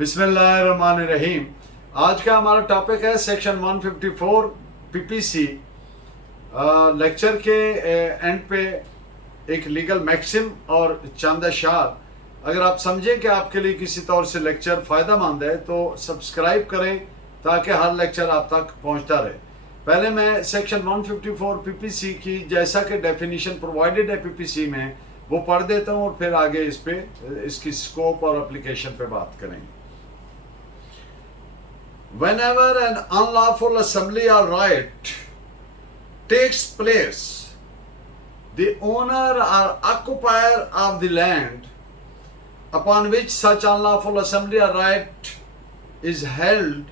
بسم اللہ الرحمن الرحیم. آج کا ہمارا ٹاپک ہے سیکشن 154 پی پی سی. لیکچر کے اینڈ پہ ایک لیگل میکسم اور چند اشعار. اگر آپ سمجھیں کہ آپ کے لیے کسی طور سے لیکچر فائدہ مند ہے تو سبسکرائب کریں تاکہ ہر لیکچر آپ تک پہنچتا رہے. پہلے میں سیکشن 154 پی پی سی کی جیسا کہ ڈیفینیشن پرووائڈڈ ہے پی پی سی میں وہ پڑھ دیتا ہوں اور پھر آگے اس کی سکوپ اور اپلیکیشن پہ بات کریں گے. Whenever an unlawful assembly or riot takes place, the owner or occupier of the land upon which such unlawful assembly or riot is held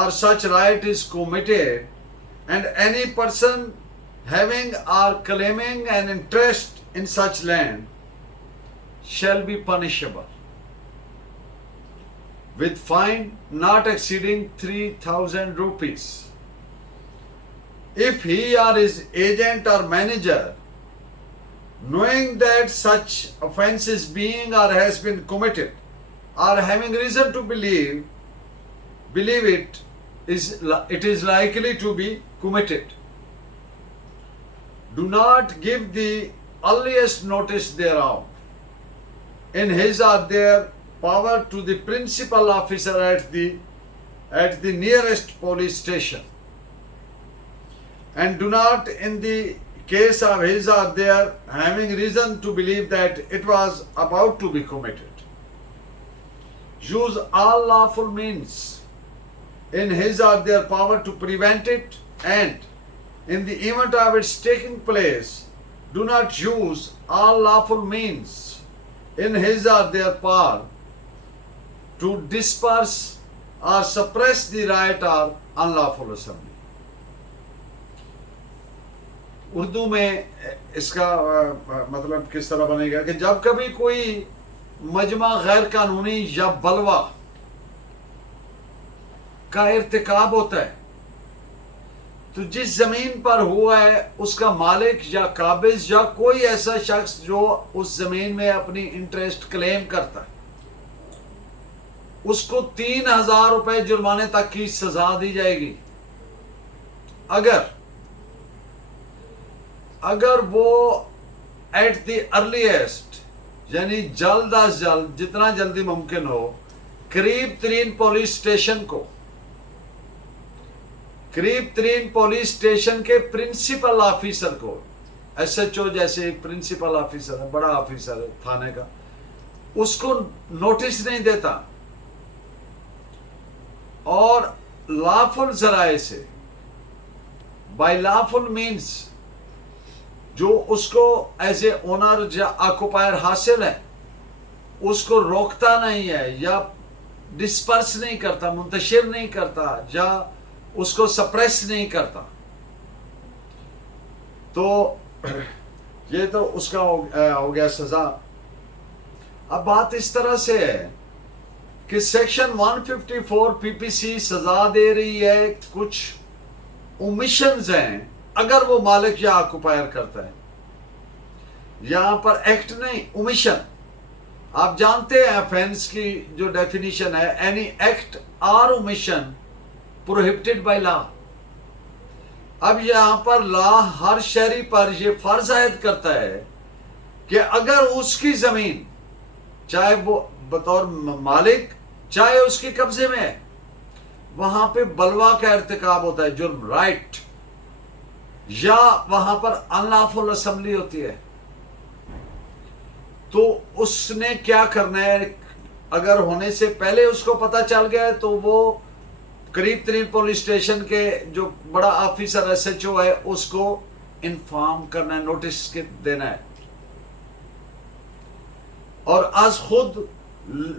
or such riot is committed, and any person having or claiming an interest in such land shall be punishable with fine not exceeding 3,000 rupees. If he or his agent or manager, knowing that such offence is being or has been committed, or having reason to believe it is likely to be committed, do not give the earliest notice thereof in his or their power to the principal officer at the nearest police station, and do not, in the case of his or their having reason to believe that it was about to be committed, use all lawful means in his or their power to prevent it, and in the event of its taking place, do not use all lawful means in his or their power to disperse or suppress the riot or unlawful assembly. Urdu میں اس کا مطلب کس طرح بنے گا کہ جب کبھی کوئی مجمع غیر قانونی یا بلوا کا ارتکاب ہوتا ہے تو جس زمین پر ہوا ہے اس کا مالک یا قابض یا کوئی ایسا شخص جو اس زمین میں اپنی انٹرسٹ کلیم کرتا ہے اس کو 3,000 روپے جرمانے تک کی سزا دی جائے گی اگر وہ ایٹ دی ارلیسٹ یعنی جلد از جلد جتنا جلدی ممکن ہو قریب ترین پولیس اسٹیشن کے پرنسپل آفیسر کو، ایس ایچ او جیسے ایک پرنسپل آفیسر ہے، بڑا آفیسر ہے تھانے کا، اس کو نوٹس نہیں دیتا اور لافل ذرائع سے بائی لافل مینس جو اس کو ایز اے اونر یا آکوپائر حاصل ہے اس کو روکتا نہیں ہے یا ڈسپرس نہیں کرتا، منتشر نہیں کرتا یا اس کو سپریس نہیں کرتا، تو یہ تو اس کا ہو گیا سزا. اب بات اس طرح سے ہے کہ سیکشن 154 پی پی سی سزا دے رہی ہے کچھ اومیشنز ہیں اگر وہ مالک یا آکوپائر کرتا ہے. یہاں پر ایکٹ نہیں، اومیشن. آپ جانتے ہیں افینس کی جو ڈیفینیشن ہے، اینی ایکٹ اور اومیشن پروہیبٹڈ بائی لا. اب یہاں پر لا ہر شہری پر یہ فرض عائد کرتا ہے کہ اگر اس کی زمین چاہے وہ بطور مالک چاہے اس کے قبضے میں ہے، وہاں پہ بلوا کا ارتکاب ہوتا ہے، جرم، رائٹ، یا وہاں پر انلافل اسمبلی ہوتی ہے، تو اس نے کیا کرنا ہے؟ اگر ہونے سے پہلے اس کو پتہ چل گیا ہے تو وہ قریب ترین پولیس اسٹیشن کے جو بڑا آفیسر ایس ایچ او ہے اس کو انفارم کرنا ہے، نوٹس دینا ہے، اور از خود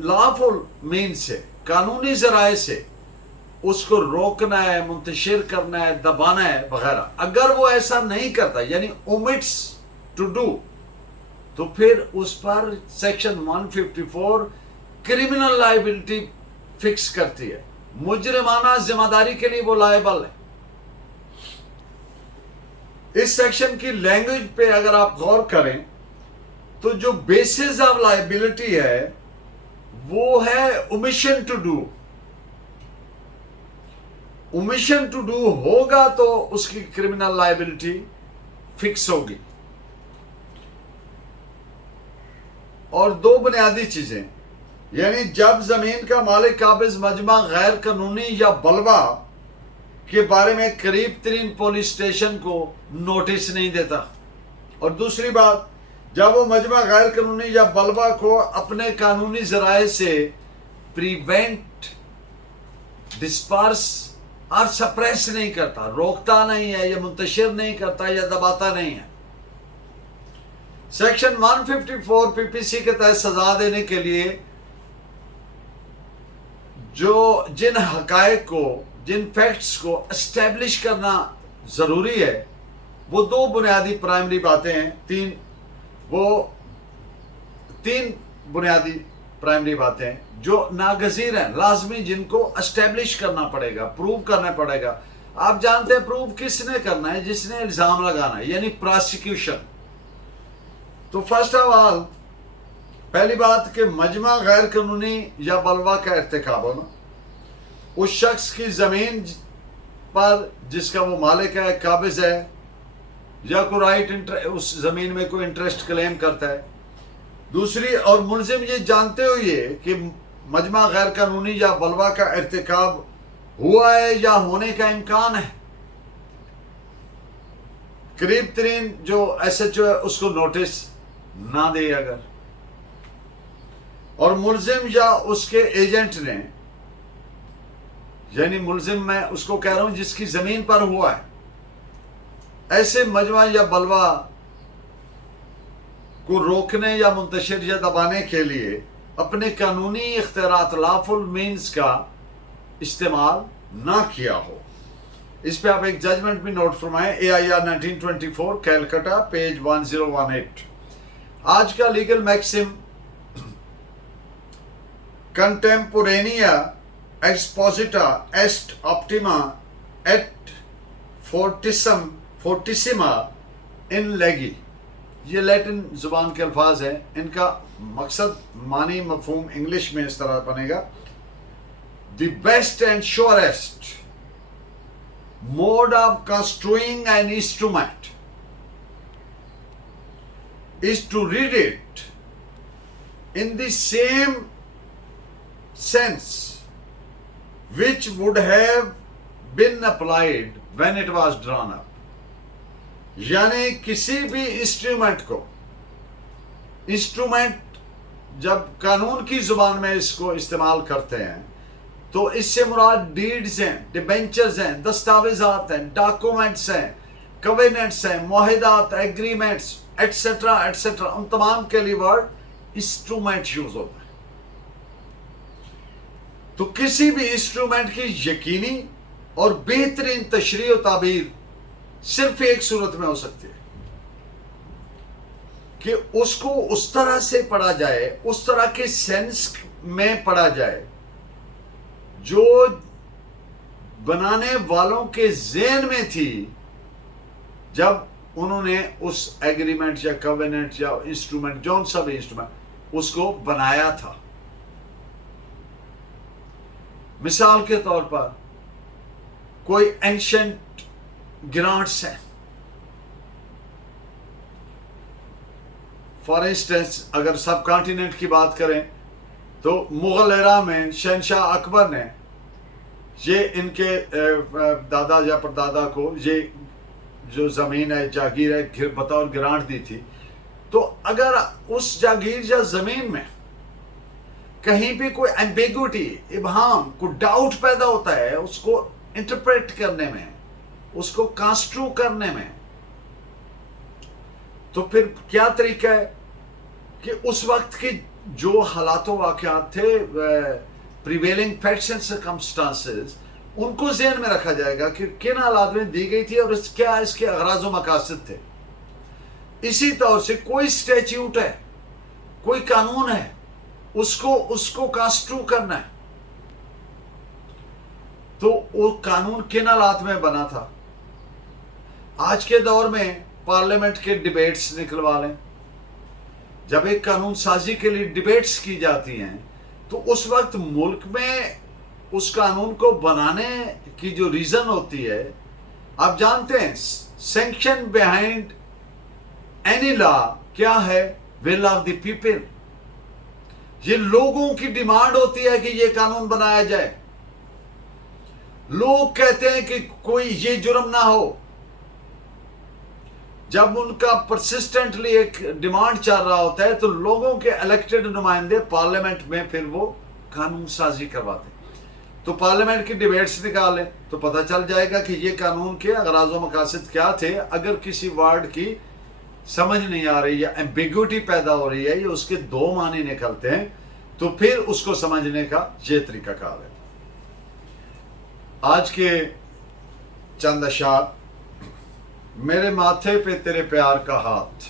لافل مین سے، قانونی ذرائع سے اس کو روکنا ہے، منتشر کرنا ہے، دبانا ہے وغیرہ. اگر وہ ایسا نہیں کرتا یعنی اومٹس ٹو ڈو، تو پھر اس پر سیکشن 154 کرمنل لائبلٹی فکس کرتی ہے، مجرمانہ ذمہ داری کے لیے وہ لائبل ہے. اس سیکشن کی لینگویج پہ اگر آپ غور کریں تو جو بیسز آف لائبلٹی ہے وہ ہے omission to do. omission to do ہوگا تو اس کی کرمنل لائبلٹی فکس ہوگی. اور دو بنیادی چیزیں، یعنی جب زمین کا مالک قابض مجمع غیر قانونی یا بلوا کے بارے میں قریب ترین پولیس اسٹیشن کو نوٹس نہیں دیتا، اور دوسری بات جب وہ مجمع غیر قانونی یا بلوا کو اپنے قانونی ذرائع سے پریونٹ، ڈسپرس اور سپریس نہیں کرتا، روکتا نہیں ہے یا منتشر نہیں کرتا یا دباتا نہیں ہے. سیکشن 154 پی پی سی کے تحت سزا دینے کے لیے جن حقائق کو، جن فیکٹس کو اسٹیبلش کرنا ضروری ہے، وہ دو بنیادی پرائمری باتیں ہیں. تین بنیادی پرائمری باتیں جو ناگزیر ہیں، لازمی، جن کو اسٹیبلش کرنا پڑے گا، پروو کرنا پڑے گا. آپ جانتے ہیں پروو کس نے کرنا ہے؟ جس نے الزام لگانا ہے، یعنی پراسیکیوشن. تو فرسٹ آف آل پہلی بات کہ مجمع غیر قانونی یا بلوا کا ارتکاب ہونا، اس شخص کی زمین پر جس کا وہ مالک ہے، قابض ہے، یا کوئی رائٹ اس زمین میں کوئی انٹرسٹ کلیم کرتا ہے. دوسری، اور ملزم یہ جانتے ہوئے کہ مجمع غیر قانونی یا بلوا کا ارتکاب ہوا ہے یا ہونے کا امکان ہے، قریب ترین جو ایس ایچ او ہے اس کو نوٹس نہ دے اگر، اور ملزم یا اس کے ایجنٹ نے، یعنی ملزم میں اس کو کہہ رہا ہوں جس کی زمین پر ہوا ہے، ایسے مجمع یا بلوا کو روکنے یا منتشر یا دبانے کے لیے اپنے قانونی اختیارات lawful means کا استعمال نہ کیا ہو. اس پہ آپ ایک ججمنٹ بھی نوٹ فرمائیں، AIR 1924 کیلکٹا پیج 1018. آج کا لیگل میکسم کنٹمپورینیا ایکسپوزیٹا ایسٹ آپٹیما ایٹ فورٹیسیما ان لیگی، یہ لیٹن زبان کے الفاظ ہیں. ان کا مقصد معنی مفہوم انگلش میں اس طرح بنے گا: the best and surest mode of construing an instrument is to read it in the same sense which would have been applied when it was drawn up. یعنی کسی بھی انسٹرومنٹ کو، انسٹرومنٹ جب قانون کی زبان میں اس کو استعمال کرتے ہیں تو اس سے مراد ڈیڈز ہیں، ڈیبینچرز ہیں، دستاویزات ہیں، ڈاکومنٹس ہیں، کویننٹس ہیں، معاہدات، ایگریمنٹس ایٹسٹرا ایٹسٹرا، ان تمام کے لیے ورڈ انسٹرومنٹ یوز ہوتا ہے. تو کسی بھی انسٹرومنٹ کی یقینی اور بہترین تشریح و تعبیر صرف ایک صورت میں ہو سکتی ہے کہ اس کو اس طرح سے پڑھا جائے، اس طرح کے سینس میں پڑھا جائے جو بنانے والوں کے ذہن میں تھی جب انہوں نے اس ایگریمنٹ یا کویننٹ یا انسٹرومنٹ، جون سا بھی انسٹرومنٹ، اس کو بنایا تھا. مثال کے طور پر کوئی اینشنٹ گرانٹس ہیں. فار انسٹنس اگر سب کانٹیننٹ کی بات کریں تو مغل ایرا میں شہنشاہ اکبر نے یہ ان کے دادا یا پردادا کو یہ جو زمین ہے، جاگیر ہے، بطور گرانٹ دی تھی. تو اگر اس جاگیر یا زمین میں کہیں بھی کوئی ایمبیگوٹی، ابہام، کوئی ڈاؤٹ پیدا ہوتا ہے اس کو انٹرپریٹ کرنے میں، اس کو کانسٹرو کرنے میں، تو پھر کیا طریقہ ہے کہ اس وقت کے جو حالات و واقعات تھے، پریویلنگ فیکٹس اینڈ سرکمسٹانسز، ان کو ذہن میں رکھا جائے گا کہ کن حالات میں دی گئی تھی اور کیا اس کے اغراض و مقاصد تھے. اسی طور سے کوئی اسٹیچیوٹ ہے، کوئی قانون ہے، اس کو کانسٹرو کرنا ہے تو وہ قانون کن حالات میں بنا تھا. آج کے دور میں پارلیمنٹ کے ڈیبیٹس نکلوا لیں، جب ایک قانون سازی کے لیے ڈیبیٹس کی جاتی ہیں تو اس وقت ملک میں اس قانون کو بنانے کی جو ریزن ہوتی ہے، آپ جانتے ہیں سینکشن بیہائنڈ اینی لا کیا ہے؟ Will of the people. یہ لوگوں کی ڈیمانڈ ہوتی ہے کہ یہ قانون بنایا جائے. لوگ کہتے ہیں کہ کوئی یہ جرم نہ ہو. جب ان کا پرسسٹنٹلی ایک ڈیمانڈ چل رہا ہوتا ہے تو لوگوں کے الیکٹڈ نمائندے پارلیمنٹ میں پھر وہ قانون سازی کرواتے ہیں. تو پارلیمنٹ کی ڈیبیٹس نکالیں تو پتہ چل جائے گا کہ یہ قانون کے اغراض و مقاصد کیا تھے. اگر کسی ورڈ کی سمجھ نہیں آ رہی یا ایمبیگوٹی پیدا ہو رہی ہے یا اس کے دو معنی نکلتے ہیں تو پھر اس کو سمجھنے کا یہ طریقہ کار ہے. آج کے چند اشعار. میرے ماتھے پہ تیرے پیار کا ہاتھ،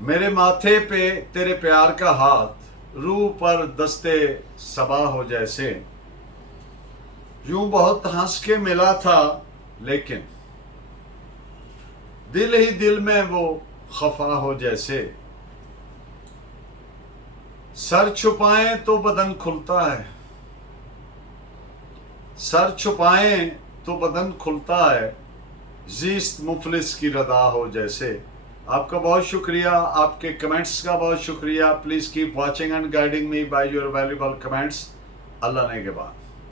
میرے ماتھے پہ تیرے پیار کا ہاتھ، روح پر دستے صبا ہو جیسے. یوں بہت ہنس کے ملا تھا لیکن دل ہی دل میں وہ خفا ہو جیسے. سر چھپائیں تو بدن کھلتا ہے، سر چھپائیں تو بدن کھلتا ہے، زیست مفلس کی ردا ہو جیسے. آپ کا بہت شکریہ، آپ کے کمنٹس کا بہت شکریہ. Please keep watching and guiding me by your valuable comments. اللہ نے کے بعد